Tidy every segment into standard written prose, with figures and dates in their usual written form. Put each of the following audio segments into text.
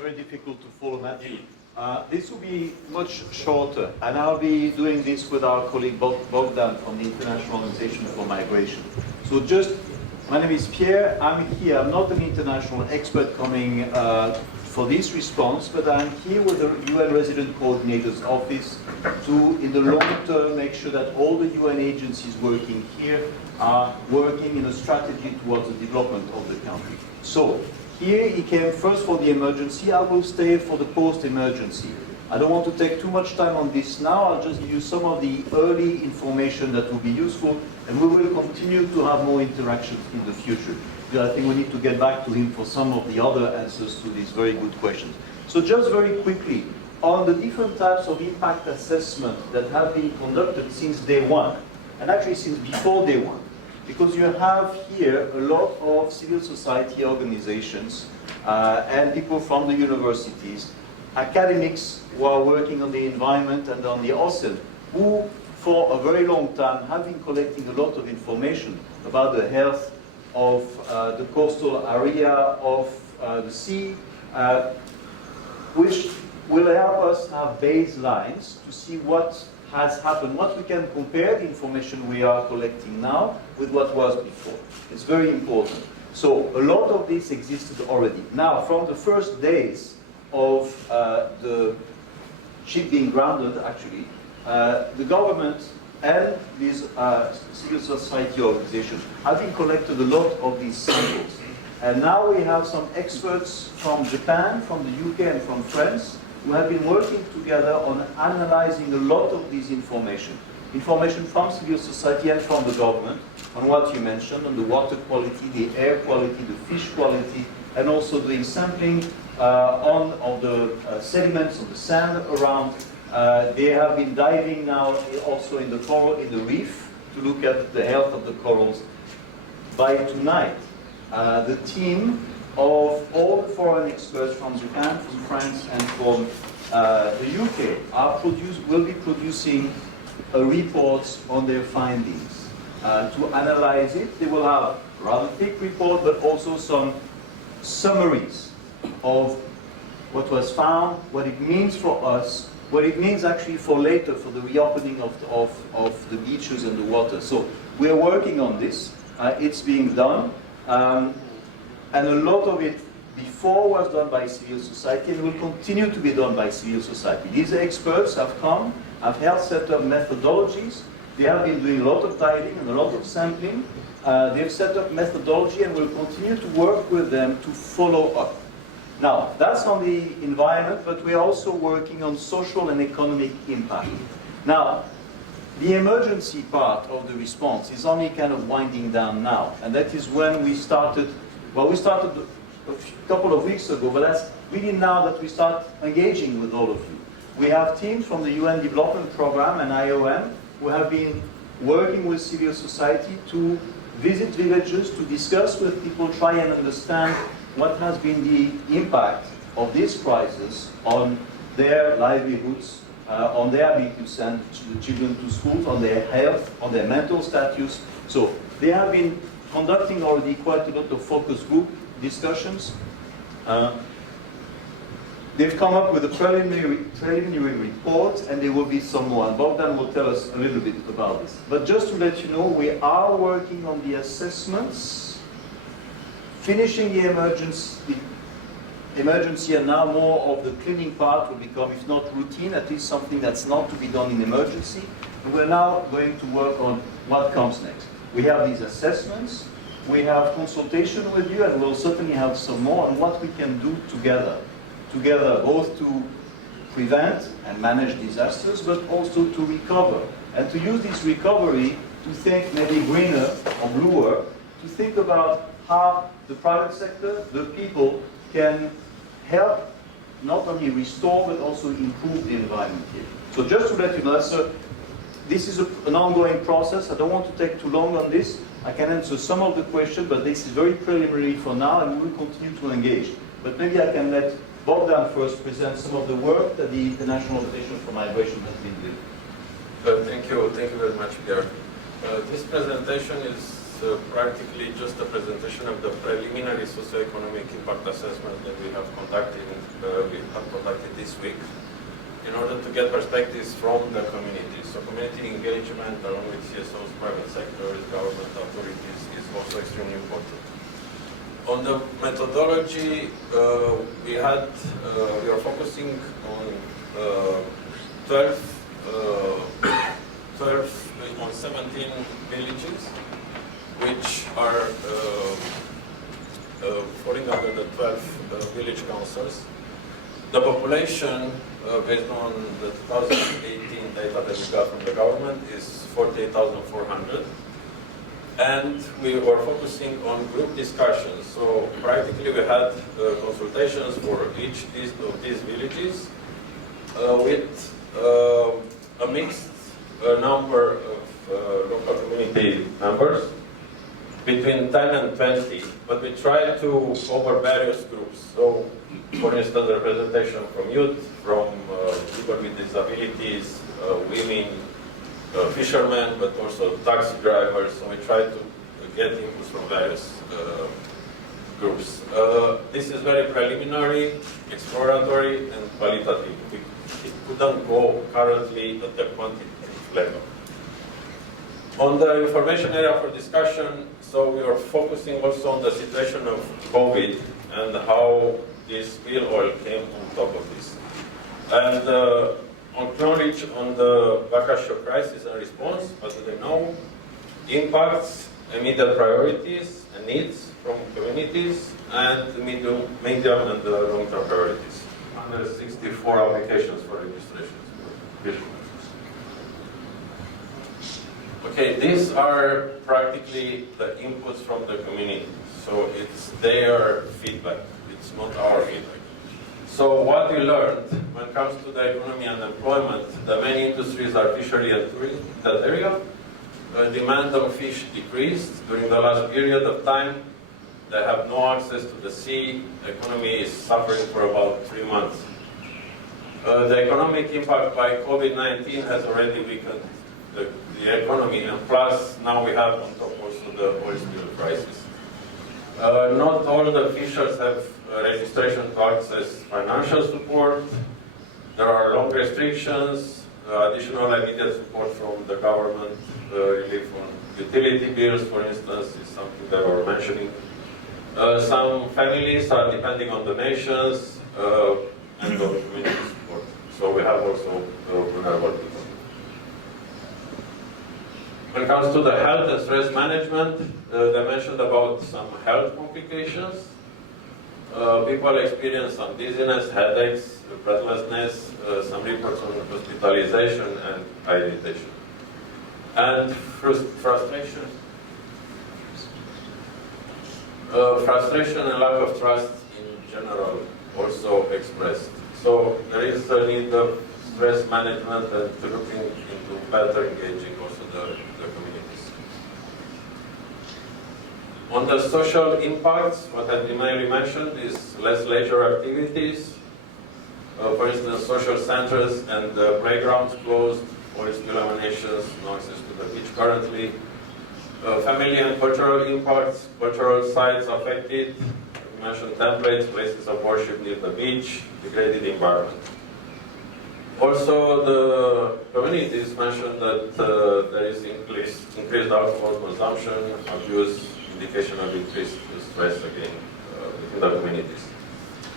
very difficult to follow, Matthew. This will be much shorter, and I'll be doing this with our colleague Bogdan from the International Organization for Migration. So my name is Pierre, I'm here, I'm not an international expert coming for this response, but I'm here with the UN Resident Coordinator's Office to, in the long term, make sure that all the UN agencies working here are working in a strategy towards the development of the country. So, here he came first for the emergency, I will stay for the post-emergency. I don't want to take too much time on this now, I'll just give you some of the early information that will be useful, and we will continue to have more interactions in the future. Because I think we need to get back to him for some of the other answers to these very good questions. So just very quickly, on the different types of impact assessment that have been conducted since day one, and actually since before day one, because you have here a lot of civil society organizations and people from the universities, academics who are working on the environment and on the ocean, who for a very long time have been collecting a lot of information about the health of the coastal area of the sea, which will help us have baselines to see what has happened, what we can compare the information we are collecting now with what was before. It's very important. So a lot of this existed already. Now, from the first days of the ship being grounded, actually, the government and these civil society organizations have been collected a lot of these samples. And now we have some experts from Japan, from the UK and from France who have been working together on analyzing a lot of this information. Information from civil society and from the government on what you mentioned, on the water quality, the air quality, the fish quality, and also doing sampling on the sediments, on the sand around. They have been diving now also in the coral, in the reef, to look at the health of the corals. By tonight, the team of all the foreign experts from Japan, from France, and from the UK will be producing reports on their findings. To analyze it, they will have a rather thick report, but also some summaries of what was found, what it means for us, what it means actually for later, for the reopening of the beaches and the water. So we are working on this. It's being done. And a lot of it before was done by civil society and will continue to be done by civil society. These experts have come, have helped set up methodologies. They have been doing a lot of diving and a lot of sampling. They've set up methodology and will continue to work with them to follow up. Now, that's on the environment, but we're also working on social and economic impact. Now, the emergency part of the response is only kind of winding down now, and that is when we started. Well, we started a couple of weeks ago, but that's really now that we start engaging with all of you. We have teams from the UN Development Program and IOM who have been working with civil society to visit villages, to discuss with people, try and understand what has been the impact of this crisis on their livelihoods, on their ability to send the children to schools, on their health, on their mental status. So they have been conducting already quite a lot of focus group discussions. They've come up with a preliminary report, and there will be some more. And Bogdan will tell us a little bit about this. But just to let you know, we are working on the assessments, finishing the emergency, and now more of the cleaning part will become, if not routine, at least something that's not to be done in emergency. And we're now going to work on what comes next. We have these assessments, we have consultation with you, and we'll certainly have some more on what we can do together. Together, both to prevent and manage disasters, but also to recover. And to use this recovery to think maybe greener or bluer, to think about how the private sector, the people, can help not only restore, but also improve the environment here. So just to let you know, this is an ongoing process. I don't want to take too long on this. I can answer some of the questions, but this is very preliminary for now, and we will continue to engage. But maybe I can let Bogdan first present some of the work that the International Organization for Migration has been doing. Thank you very much, Pierre. This presentation is practically just a presentation of the preliminary socioeconomic impact assessment that we have conducted this week in order to get perspectives from the community. So community engagement along with CSOs, private sectors, government authorities is also extremely important. On the methodology, we are focusing on 17 villages, which are falling under the 12 village councils. The population, based on the 2018 data that we got from the government, is 48,400. And we were focusing on group discussions. So practically we had consultations for each of these villages with a mixed number of local community members, between 10 and 20, but we tried to cover various groups. So, for instance, representation from youth, from people with disabilities, women, fishermen, but also taxi drivers. So we tried to get inputs from various groups. This is very preliminary, exploratory, and qualitative. It couldn't go currently at the quantitative level. On the information area for discussion, so we are focusing also on the situation of COVID and how this wheel oil came on top of this. And acknowledge on the Wakashio crisis and response, as they know, impacts, immediate priorities and needs from communities, and medium and long-term priorities. 164 applications for registrations. Okay, these are practically the inputs from the community. So it's their feedback, it's not our feedback. So what we learned when it comes to the economy and employment, the main industries are fishery and tourism in that area. Demand on fish decreased during the last period of time. They have no access to the sea. The economy is suffering for about 3 months. The economic impact by COVID-19 has already weakened the economy, and plus now we have on top also the oil spill crisis. Not all the fishers have registration to access financial support. There are long restrictions, additional immediate support from the government, relief on utility bills, for instance, is something they were mentioning. Some families are depending on donations and on community support. So we have also vulnerable people. When it comes to the health and stress management, they mentioned about some health complications. People experience some dizziness, headaches, breathlessness, some reports on hospitalization and eye irritation. And frustration. Frustration and lack of trust in general also expressed. So there is a need of stress management and looking into better engaging also the communities. On the social impacts, what I mainly mentioned is less leisure activities. For instance, social centers and playgrounds closed, forest eliminations, no access to the beach currently. Family and cultural impacts, cultural sites affected. We mentioned templates, places of worship near the beach, degraded environment. Also, the communities mentioned that there is increased alcohol consumption, abuse, indication of increased stress again within the communities.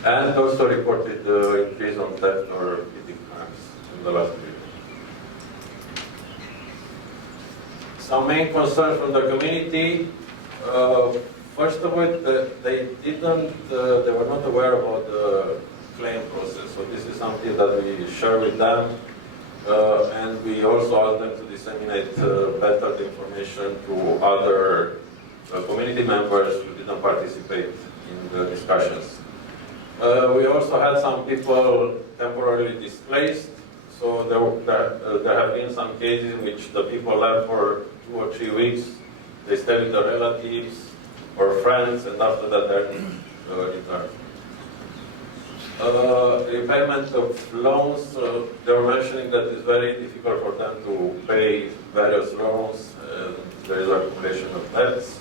And also reported increase on theft or hitting crimes in the last period. Some main concerns from the community. First of all, they were not aware about the claim process. So this is something that we share with them, and we also ask them to disseminate better the information to other community members who didn't participate in the discussions. We also had some people temporarily displaced. So there have been some cases in which the people left for 2 or 3 weeks. They stayed with their relatives or friends, and after that they returned. Repayment of loans, they were mentioning that it's very difficult for them to pay various loans. there is accumulation of debts.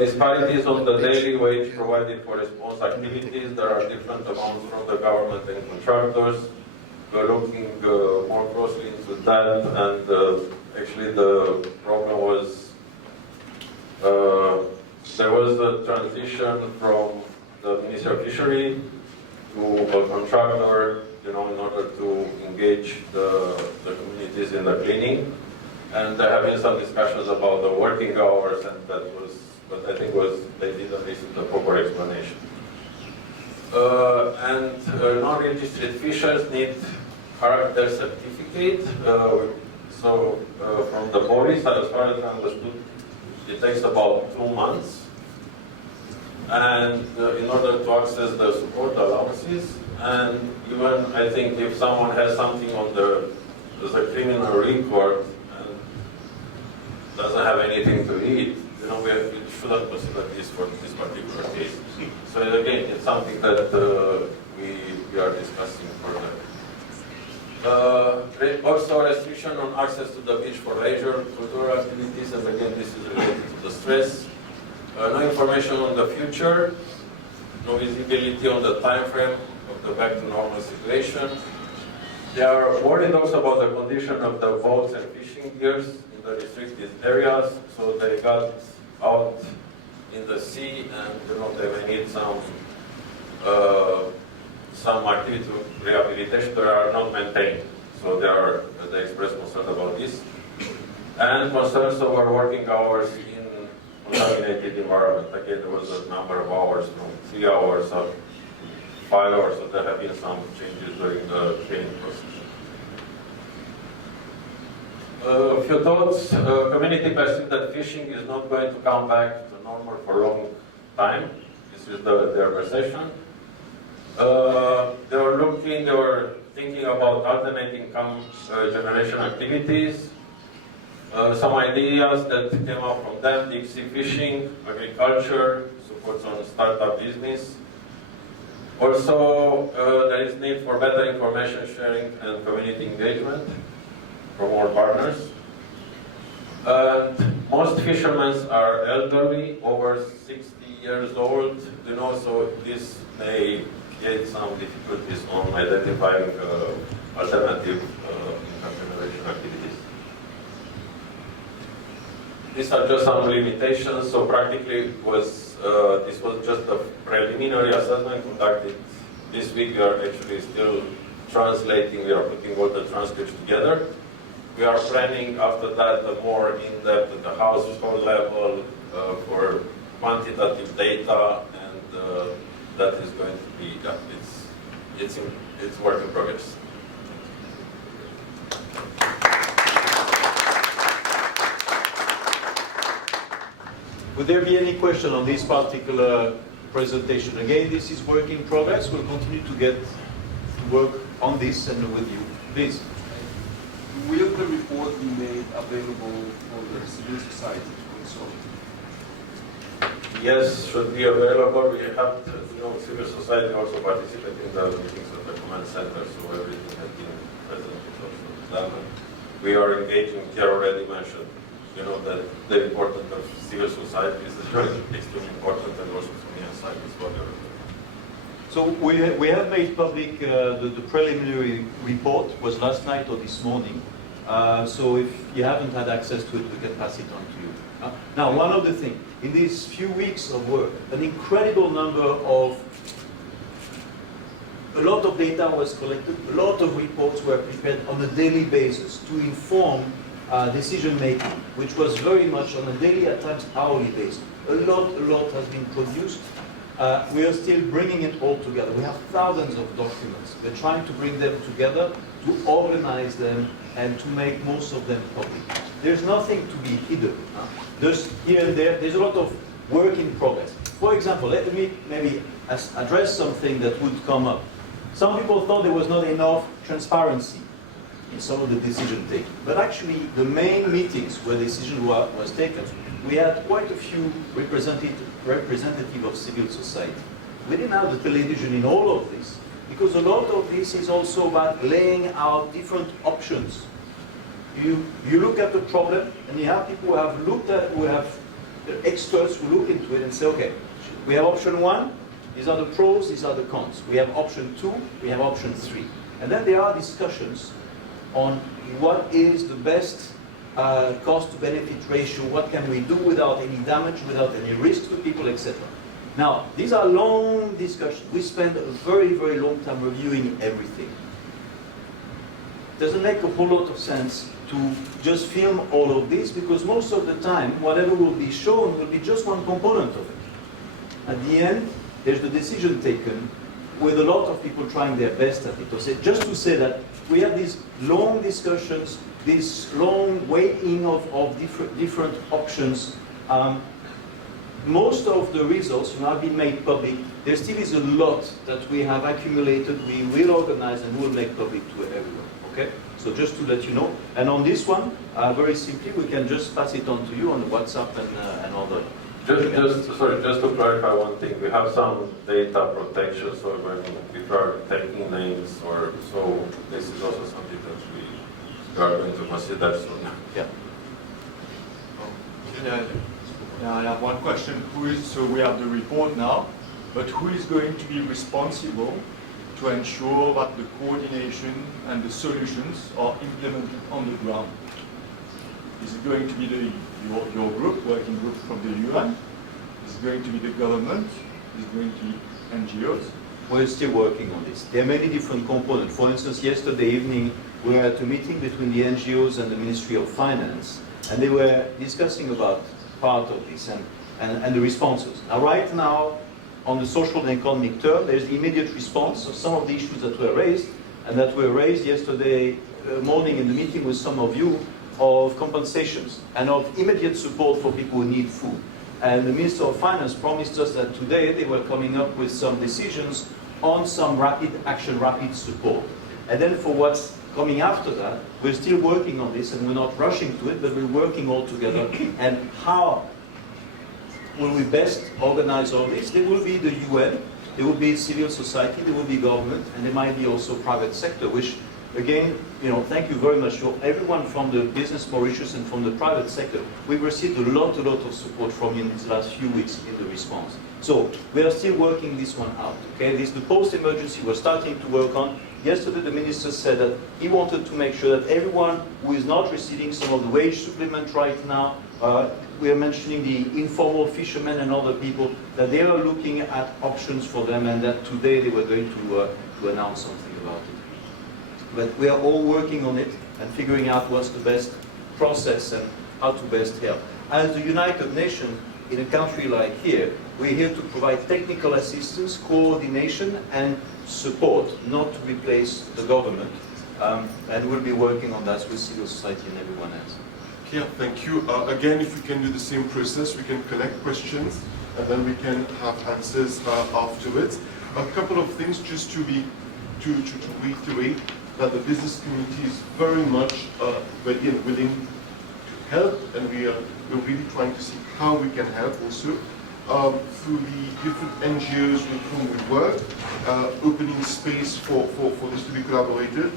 Disparities on the daily wage provided for response activities. There are different amounts from the government and contractors. We're looking more closely into that, and actually the problem was there was a transition from the Ministry of Fishery to a contractor, in order to engage the communities in the cleaning. And there have been some discussions about the working hours, and that was, but I think they didn't listen to the proper explanation. Non-registered fishers need character certificate. From the police, as far as I understood, it takes about 2 months. And in order to access the support allowances, and even I think if someone has something on as a criminal record and doesn't have anything to eat, we shouldn't consider this for this particular case. So again, it's something that we are discussing further. Also restriction on access to the beach for leisure, cultural activities, and again, this is related to the stress. No information on the future, no visibility on the time frame of the back to normal situation. They are worried also about the condition of the boats and fishing gears in the restricted areas, so they got out in the sea, and they may need some activity rehabilitation that are not maintained. So they express concern about this. And concerns over working hours in contaminated environment. Again, there was a number of hours from 3 hours up 5 hours, so there have been some changes during the training process. A few thoughts. Community perceive that fishing is not going to come back to normal for a long time. This is their perception. They were thinking about alternating income generation activities. Some ideas that came up from them: deep sea fishing, agriculture, supports on startup business. Also, there is need for better information sharing and community engagement from all partners. And most fishermen are elderly, over 60 years old, so this may create some difficulties on identifying alternative income generation activities. These are just some limitations, so practically this was just a preliminary assessment conducted this week. We are actually still translating, we are putting all the transcripts together. We are planning after that the more in-depth at the household level for quantitative data, and that is going to be, it's work in progress. Would there be any question on this particular presentation? Again, this is work in progress. We'll continue to work on this and with you. Please. Will the report be made available for the civil society to consult? Yes, should be available. We have civil society also participate in the meetings of the command center, so everything has been presented also. We are engaging, Pierre already mentioned, that the importance of civil society is extremely important, and also from the inside as well. So we have made public the preliminary report, was last night or this morning. So if you haven't had access to it, we can pass it on to you. Now, one of the things, in these few weeks of work, an incredible number of, a lot of data was collected, a lot of reports were prepared on a daily basis to inform decision making, which was very much on a daily, at times hourly basis. A lot has been produced. We are still bringing it all together. We have thousands of documents. We're trying to bring them together, to organize them, and to make most of them public. There's nothing to be hidden. There's here and there's a lot of work in progress. For example, let me maybe address something that would come up. Some people thought there was not enough transparency in some of the decision taking. But actually, the main meetings where the decision was taken, we had quite a few representative of civil society. We didn't have the television in all of this, because a lot of this is also about laying out different options. you look at the problem, and you have people who have looked at, who have experts who look into it and say, okay, we have option 1, these are the pros, these are the cons. We have option 2, we have option 3. And then there are discussions on what is the best cost-to-benefit ratio, what can we do without any damage, without any risk to people, etc. Now, these are long discussions. We spend a very, very long time reviewing everything. Doesn't make a whole lot of sense to just film all of this, because most of the time, whatever will be shown will be just one component of it. At the end, there's the decision taken with a lot of people trying their best at it. Just to say that we have these long discussions, this long weighing of different options. Most of the results have been made public. There still is a lot that we have accumulated, we will organize and will make public to everyone. Okay? So just to let you know. And on this one, very simply, we can just pass it on to you on WhatsApp and other. Just to clarify one thing, we have some data protection, so when we are taking names, or so this is also something that we are going to consider soon. Yeah. I have one question. So we have the report now, but who is going to be responsible to ensure that the coordination and the solutions are implemented on the ground? Is it going to be your group, working group from the UN? Is it going to be the government? Is it going to be NGOs? We're still working on this. There are many different components. For instance, yesterday evening, we were at a meeting between the NGOs and the Ministry of Finance, and they were discussing about part of this and the responses. Now, right now, on the social and economic term, there's the immediate response of some of the issues that were raised, and that were raised yesterday morning in the meeting with some of you, of compensations and of immediate support for people who need food. And the Minister of Finance promised us that today they were coming up with some decisions on some rapid action, rapid support. And then for what's coming after that, we're still working on this, and we're not rushing to it, but we're working all together. And how will we best organize all this? There will be the UN, there will be civil society, there will be government, and there might be also private sector, which, again, thank you very much to everyone from the Business Mauritius and from the private sector. We've received a lot of support from you in these last few weeks in the response. So we are still working this one out. Okay, this the post-emergency we're starting to work on. Yesterday the minister said that he wanted to make sure that everyone who is not receiving some of the wage supplement right now, we are mentioning the informal fishermen and other people, that they are looking at options for them, and that today they were going to announce something about it. But we are all working on it and figuring out what's the best process and how to best help. As the United Nations, in a country like here, we're here to provide technical assistance, coordination, and support, not to replace the government. And we'll be working on that with civil society and everyone else. Pierre, thank you. Again, if we can do the same process, we can collect questions, and then we can have answers afterwards. A couple of things just to reiterate, that the business community is very much ready and willing to help, and we're really trying to see how we can help also through the different NGOs with whom we work, opening space for this to be collaborated.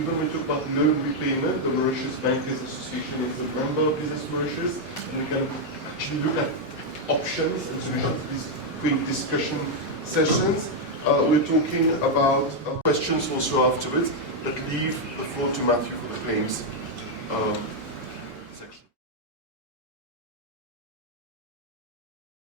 Even when we talk about loan repayment, the Mauritius Bankers Association is a member of Business Mauritius, and we can actually look at options and solutions to these great discussion sessions. We're talking about questions also afterwards, but leave the floor to Matthew for the claims.